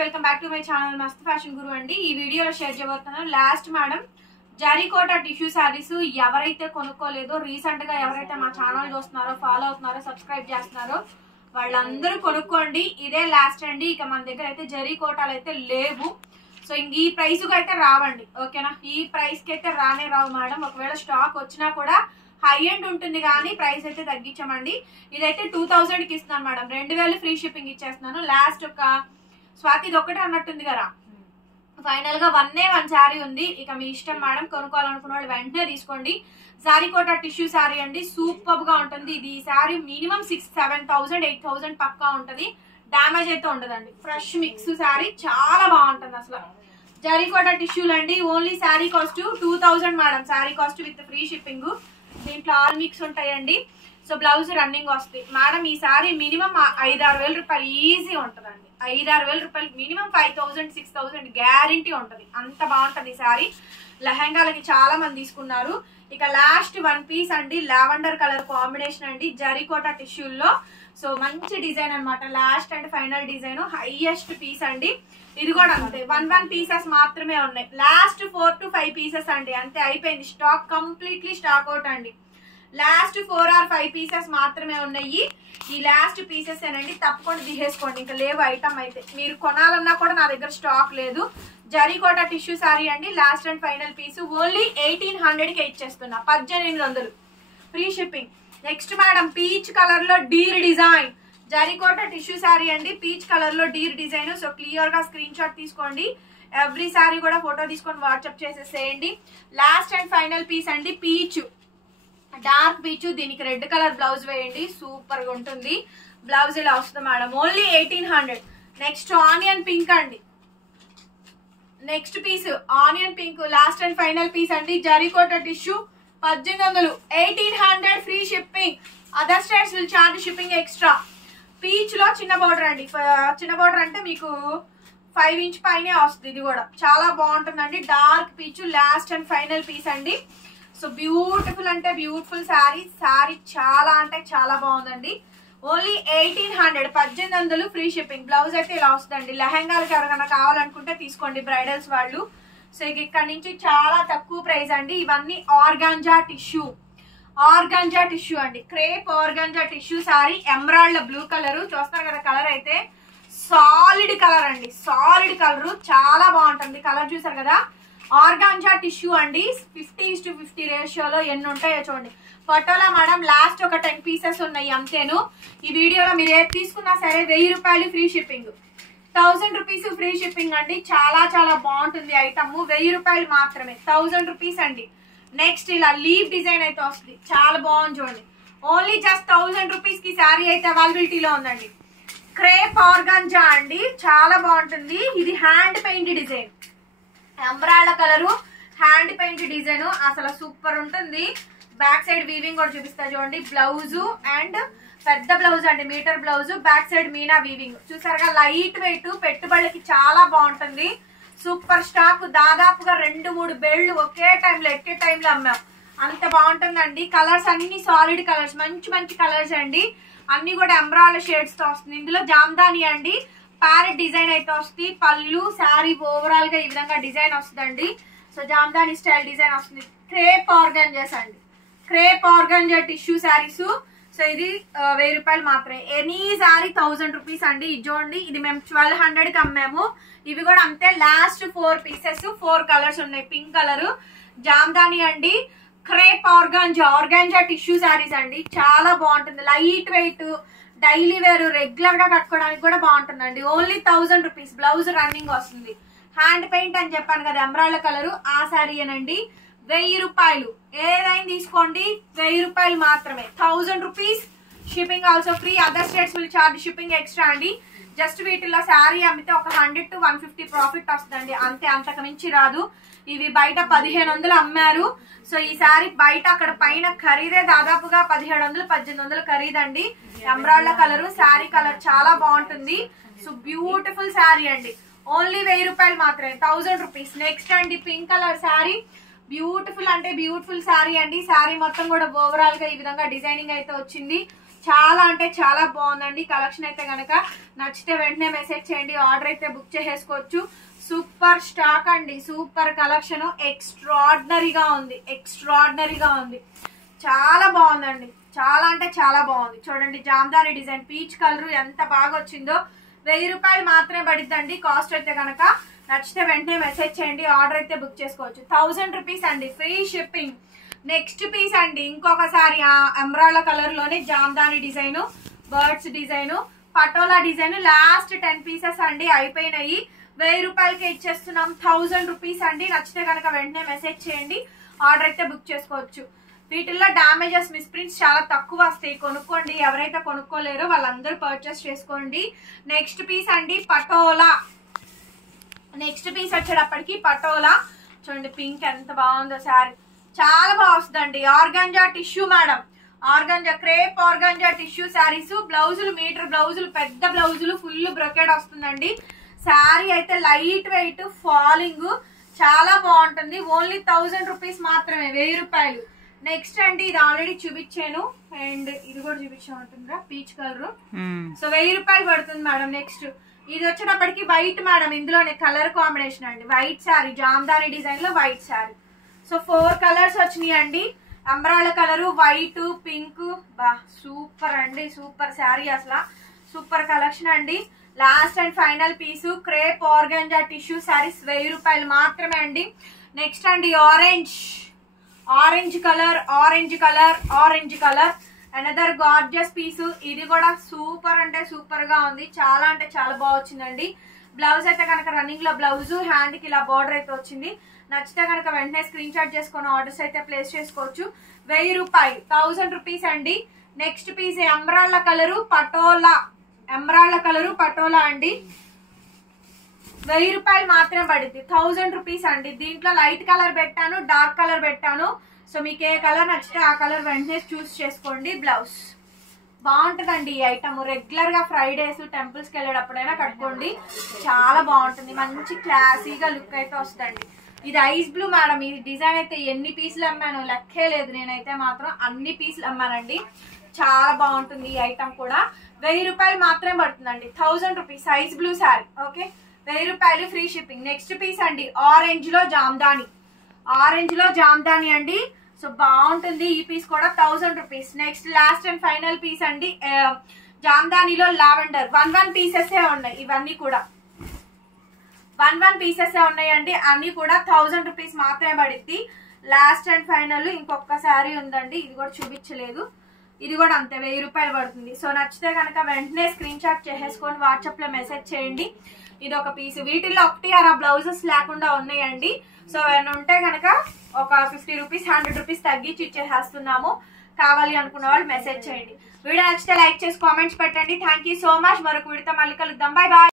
Welcome back to my channel మస్త్ fashion గురు అండి. ఈ వీడియోలో షేర్ చేయబోతున్నాను last madam zari kota tissue saris ఎవరైతే కొనుక్కోలేదో రీసెంట్ గా ఎవరైతే మా ఛానల్ చూస్తున్నారో ఫాలో అవుతున్నారో సబ్స్క్రైబ్ చేస్తున్నారో వాళ్ళందరూ కొనుక్కోండి. ఇదే లాస్ట్ అండి. ఇక మన దగ్గర అయితే జరీకోటాలు అయితే లేవు. సో ఇంక ఈ ప్రైస్ కి అయితే రావండి, ఓకేనా? ఈ ప్రైస్ కి అయితే రానే రావు మేడం. ఒకవేళ స్టాక్ వచ్చినా కూడా హై ఎండ్ ఉంటుంది కానీ ప్రైస్ అయితే తగ్గించామండి. ఇదైతే 2000 కి ఇస్తున్నాను మేడం. 2000 ఫ్రీ షిప్పింగ్ ఇచ్చేస్తున్నాను. లాస్ట్ ఒక స్వాతి ఇది ఒకటే అన్నట్టుంది కదా. ఫైనల్ గా 1 శారీ ఉంది. ఇక మీ ఇష్టం మేడం. కొనుక్కోవాలనుకున్న వాళ్ళు వెంటనే తీసుకోండి. జరీకోట టిష్యూ శారీ అండి, సూపర్ గా ఉంటుంది. ఇది ఈ శారీ మినిమం 6,000-7,000 8,000 పక్కా ఉంటది. డ్యామేజ్ అయితే ఉండదండి. ఫ్రెష్ మిక్స్ శారీ చాలా బాగుంటుంది అసలు. జరీకోట టిష్యూలు అండి. Only sari cost 2000 madam. Sari cost with free shipping. దీంట్లో ఆల్ మిక్స్ ఉంటాయండి. సో బ్లౌజ్ రన్నింగ్ వస్తాయి మేడం. ఈ సారీ మినిమం 5-6 వేల రూపాయలు ఈజీ ఉంటుందండి. 5-6 వేల రూపాయలు మినిమం 5,000-6,000 గ్యారంటీ ఉంటది. అంత బాగుంటది ఈ సారీ. లెహంగాలకి చాలా మంది తీసుకున్నారు. ఇక లాస్ట్ 1 పీస్ అండి, లావెండర్ కలర్ కాంబినేషన్ అండి జరీకోట టిష్యూల్లో. సో మంచి డిజైన్ అనమాట. Last and final design, highest piece అండి. ఇది కూడా అంతే, 1 పీసెస్ మాత్రమే ఉన్నాయి. లాస్ట్ 4 to 5 పీసెస్ అండి, అంతే అయిపోయింది. స్టాక్ కంప్లీట్లీ స్టాక్ అవుట్ అండి. లాస్ట్ 4 or 5 పీసెస్ మాత్రమే ఉన్నాయి. ఈ లాస్ట్ పీసెస్ ఏనండి, తప్పకుండా తీసేసుకోండి. ఇంకా లేవు ఐటమ్ అయితే. మీరు కొనాలన్నా కూడా నా దగ్గర స్టాక్ లేదు. జరీకోట టిష్యూ సారీ అండి. Last and final piece only 1800 కి ఇచ్చేస్తున్నా. 1800 free shipping. Next madam peach colour లో deer design Zari Kota tissue sari అండి. పీచ్ కలర్ లో డీర్ డిజైన్. సో క్లియర్ గా స్క్రీన్ షాట్ తీసుకోండి. ఎవ్రీ సారీ కూడా ఫోటో తీసుకొని వాట్సాప్ చేసేసేయండి. లాస్ట్ అండ్ ఫైనల్ పీస్ అండి, పీచ్ డార్క్ పీచ్. దీనికి రెడ్ కలర్ బ్లౌజ్ వేయండి, సూపర్ గా ఉంటుంది. బ్లౌజ్ ఇలా వస్తుంది madam. Only 1800. Next onion pink అండి. Next piece onion pink. Last and final piece అండి zari kota tissue 1800. 1800 free shipping. Other states will charge shipping extra. Peach లో చిన్న బోర్డర్ అండి. చిన్న బోర్డర్ అంటే మీకు 5 ఇంచ్ పైనే వస్తుంది. ఇది కూడా చాలా బాగుంటుందండి. Dark peach. Last and final piece అండి. సో బ్యూటిఫుల్ అంటే బ్యూటిఫుల్ శారీ. శారీ చాలా అంటే చాలా బాగుందండి. ఓన్లీ 1800. 1800 free shipping. బ్లౌజ్ అయితే ఇలా వస్తుందండి. లెహంగాలకి ఎవరికైనా కావాలనుకుంటే తీసుకోండి, బ్రైడల్స్ వాళ్ళు. సో ఇక్కడ నుంచి చాలా తక్కువ ప్రైస్ అండి. ఇవన్నీ ఆర్గాంజా టిష్యూ. ఆర్గాంజా టిష్యూ అండి. Crepe organza tissue sorry. Emerald blue colour చూస్తారు కదా. కలర్ అయితే సాలిడ్ కలర్ అండి. సాలిడ్ కలర్ చాలా బాగుంటుంది. కలర్ చూసారు కదా. ఆర్గాంజా టిష్యూ అండి. 50:50 రేషియోలో ఎన్ని ఉంటాయో చూడండి. ఫోటోలో మేడం లాస్ట్ ఒక 10 పీసెస్ ఉన్నాయి అంతేను. ఈ వీడియోలో మీరు ఏది తీసుకున్నా సరే 1000 రూపాయలు free shipping. 1000 rupees free shipping అండి. చాలా చాలా బాగుంటుంది ఐటమ్. 1000 రూపాయలు మాత్రమే. 1000 రూపీస్ అండి. నెక్స్ట్ ఇలా లీవ్ డిజైన్ అయితే వస్తుంది. చాలా బాగుంది చూడండి. ఓన్లీ జస్ట్ 1000 రూపీస్ కి శారీ అయితే అవైలబిలిటీలో ఉందండి. క్రేప్ ఆర్గాంజా అండి. చాలా బాగుంటుంది. ఇది హ్యాండ్ పెయింట్ డిజైన్. ఎంబ్రాయిడ్ కలరు, హ్యాండ్ పెయింట్ డిజైన్. అసలు సూపర్ ఉంటుంది. బ్యాక్ సైడ్ వీవింగ్ కూడా చూపిస్తా చూడండి. బ్లౌజ్ అండ్ పెద్ద బ్లౌజ్ అండి, మీటర్ బ్లౌజ్. బ్యాక్ సైడ్ మీనా వీవింగ్ చూసారుగా. లైట్ వెయిట్, పెట్టుబడులకి చాలా బాగుంటుంది. Super stock. దాదాపుగా 2-3 బెల్ట్ ఒకే టైంలో అమ్మాం. అంత బాగుంటుందండి. కలర్స్ అన్ని సాలిడ్ కలర్స్, మంచి మంచి కలర్స్ అండి. అన్ని కూడా ఎంబ్రాయిడ్ షేడ్స్ తో వస్తుంది. ఇందులో జామ్దాని అండి. ప్యారెట్ డిజైన్ అయితే వస్తుంది. పళ్ళు శారీ ఓవరాల్ గా ఈ విధంగా డిజైన్ వస్తుందండి. సో జామ్దాని స్టైల్ డిజైన్ వస్తుంది. క్రేప్ ఆర్గాంజాస్ అండి. Crepe organza tissue saris. So ఇది 1000 రూపాయలు మాత్రమే. ఎనీ శారీ 1000 రూపీస్ అండి. ఇది చూడండి. ఇది మేము 1200 కి అమ్మాము. ఇవి కూడా అంతే. లాస్ట్ 4 పీసెస్, 4 కలర్స్ ఉన్నాయి. పింక్ కలర్ జామ్దాని అండి. క్రేప్ ఆర్గాంజా టిష్యూ శారీస్ అండి. చాలా బాగుంటుంది. Light weight, daily wear, regular గా కట్టుకోవడానికి కూడా బాగుంటుందండి. Only 1000 rupees. బ్లౌజ్ రన్నింగ్ వస్తుంది. హ్యాండ్ పెయింట్ అని చెప్పాను కదా, ఎంబ్రాయిడ్ కలర్. ఆ శారీ అనండి. 1000 రూపాయలు. ఏదైనా తీసుకోండి. 1000 రూపాయలు మాత్రమే. 1000 rupees shipping also free. Other states will charge shipping extra అండి. జస్ట్ వీటిలో శారీ అమ్మితే ఒక 100 to 150 ప్రాఫిట్ వస్తుందండి. అంతే, అంతకు మించి రాదు. ఇవి బయట 1500 అమ్మారు. సో ఈ శారీ బయట అక్కడ పైన ఖరీదే దాదాపుగా 1700-1800 ఖరీదండి. ఎంబ్రాయిడ్ కలర్. శారీ కలర్ చాలా బాగుంటుంది. సో బ్యూటిఫుల్ శారీ అండి. ఓన్లీ 1000 రూపాయలు మాత్రమే. 1000 రూపీస్. నెక్స్ట్ అండి పింక్ కలర్ శారీ. బ్యూటిఫుల్ అంటే బ్యూటిఫుల్ శారీ అండి. శారీ మొత్తం కూడా ఓవరాల్ గా ఈ విధంగా డిజైనింగ్ అయితే వచ్చింది. చాలా అంటే చాలా బాగుందండి కలెక్షన్ అయితే కనుక. నచ్చితే వెంటనే మెసేజ్ చేయండి, ఆర్డర్ అయితే బుక్ చేసేసుకోవచ్చు. సూపర్ స్టాక్ అండి, సూపర్ కలెక్షన్, ఎక్స్ట్రాడినరీగా ఉంది, ఎక్స్ట్రాడినరీగా ఉంది. చాలా బాగుందండి, చాలా అంటే చాలా బాగుంది. చూడండి జామ్దాని డిజైన్ పీచ్ కలర్ ఎంత బాగా వచ్చిందో. 1000 రూపాయలు మాత్రమే పడిద్దండి కాస్ట్ అయితే కనుక. నచ్చితే వెంటనే మెసేజ్ చేయండి, ఆర్డర్ అయితే బుక్ చేసుకోవచ్చు. 1000 రూపీస్ అండి, ఫ్రీ షిప్పింగ్. నెక్స్ట్ పీస్ అండి, ఇంకొకసారి అంబ్రాలా కలర్ లోనే Jamdani design, birds design, patola design. Last 10 pieces అండి, అయిపోయినాయి. 1000 రూపాయలకి ఇచ్చేస్తున్నాం. 1000 రూపీస్ అండి. నచ్చితే కనుక వెంటనే మెసేజ్ చేయండి, ఆర్డర్ అయితే బుక్ చేసుకోవచ్చు. వీటిల్లో డామేజెస్ మిస్ప్రింట్స్ చాలా తక్కువ వస్తాయి, కొనుక్కోండి. ఎవరైతే కొనుక్కోలేరో వాళ్ళందరూ పర్చేస్ చేసుకోండి. నెక్స్ట్ పీస్ అండి పటోలా. నెక్స్ట్ పీస్ వచ్చేటప్పటికి పటోలా. చూడండి పింక్ ఎంత బాగుందో శారీ, చాలా బాగా వస్తుందండి. Organza tissue madam, organza crepe organza tissue saris. బ్లౌజులు మీటర్ బ్లౌజులు, పెద్ద బ్లౌజులు, ఫుల్ బ్రొకెడ్ వస్తుందండి. శారీ అయితే లైట్ వెయిట్, ఫాలింగ్, చాలా బాగుంటుంది. ఓన్లీ 1000 రూపీస్ మాత్రమే, 1000 రూపాయలు. నెక్స్ట్ అండి ఇది ఆల్రెడీ చూపించాను, అండ్ ఇది కూడా చూపించామంటుందా పీచ్ కలర్. సో 1000 రూపాయలు పడుతుంది మేడం. నెక్స్ట్ ఇది వచ్చేటప్పటికి వైట్ మేడం, ఇందులోనే కలర్ కాంబినేషన్ అండి. వైట్ శారీ, జామ్దాని డిజైన్ లో వైట్ శారీ. సో 4 కలర్స్ వచ్చినాయి అండి. అంబ్రాల కలరు, వైట్, పింక్. బా సూపర్ అండి, సూపర్ శారీ, అసలు సూపర్ కలెక్షన్ అండి. Last and final piece crepe organza tissue saris, 1000 రూపాయలు మాత్రమే అండి. నెక్స్ట్ అండి orange, orange colour, orange colour, orange colour. Another gorgeous piece. ఇది కూడా సూపర్ అంటే సూపర్ గా ఉంది, చాలా అంటే చాలా బాగా వచ్చిందండి. బ్లౌజ్ అయితే కనుక రన్నింగ్ లో బ్లౌజ్, హ్యాండ్ కి ఇలా బార్డర్ అయితే వచ్చింది. నచ్చితే కనుక వెంటనే స్క్రీన్ షాట్ చేసుకుని ఆర్డర్స్ అయితే ప్లేస్ చేసుకోవచ్చు. 1000 రూపాయలు, 1000 రూపీస్ అండి. నెక్స్ట్ పీస్ ఎంబ్రాళ్ళ కలరు పటోలా, ఎంబ్రాళ్ళ కలరు పటోలా అండి. 1000 రూపాయలు మాత్రమే పడింది, 1000 రూపీస్ అండి. దీంట్లో లైట్ కలర్ పెట్టాను, డార్క్ కలర్ పెట్టాను. సో మీకు ఏ కలర్ నచ్చితే ఆ కలర్ వెంటనే చూస్ చేసుకోండి. బ్లౌజ్ బాగుంటుందండి ఈ ఐటమ్. రెగ్యులర్ గా ఫ్రైడేస్ టెంపుల్స్ కి వెళ్ళేటప్పుడైనా కట్టుకోండి, చాలా బాగుంటుంది. మంచి క్లాసీగా లుక్ అయితే వస్తుంది. ఇది ఐస్ బ్లూ మేడం. ఈ డిజైన్ అయితే ఎన్ని పీసులు అమ్మాను లెక్కే లేదు, నేనైతే మాత్రం అన్ని పీసులు అమ్మానండి. చాలా బాగుంటుంది ఈ ఐటమ్ కూడా. 1000 రూపాయలు మాత్రమే పడుతుందండి, 1000 rupees. Ice blue sari, okay, 1000 రూపాయలు, ఫ్రీ షిప్పింగ్. నెక్స్ట్ పీస్ అండి ఆరెంజ్ లో జామ్దాని, ఆరెంజ్ లో జామ్దాని అండి. సో బాగుంటుంది ఈ పీస్ కూడా, 1000 rupees. Next last and final piece అండి జామ్దానిలో లావెండర్. 1 పీసెస్ ఉన్నాయి, ఇవన్నీ కూడా 1 పీసెస్ ఉన్నాయండి. అన్ని కూడా 1000 రూపీస్ మాత్రమే పడిద్ది. లాస్ట్ అండ్ ఫైనల్ ఇంకొక శారీ ఉందండి, ఇది కూడా చూపించలేదు, ఇది కూడా అంతే 1000 రూపాయలు పడుతుంది. సో నచ్చితే కనుక వెంటనే స్క్రీన్ షాట్ చేసేసుకొని వాట్సాప్ లో మెసేజ్ చేయండి. ఇది ఒక పీస్. వీటిల్లో 1 అర బ్లౌజెస్ లేకుండా ఉన్నాయండి. సో ఏమైనా ఉంటే కనుక ఒక 50 రూపీస్ 100 రూపీస్ తగ్గించి ఇచ్చేసేస్తున్నాము. కావాలి అనుకున్న వాళ్ళు మెసేజ్ చేయండి. వీడియో నచ్చితే లైక్ చేసి కామెంట్స్ పెట్టండి. Thank you so much. మరొక వీడియోతో మళ్ళీ కలుద్దాం. Bye bye.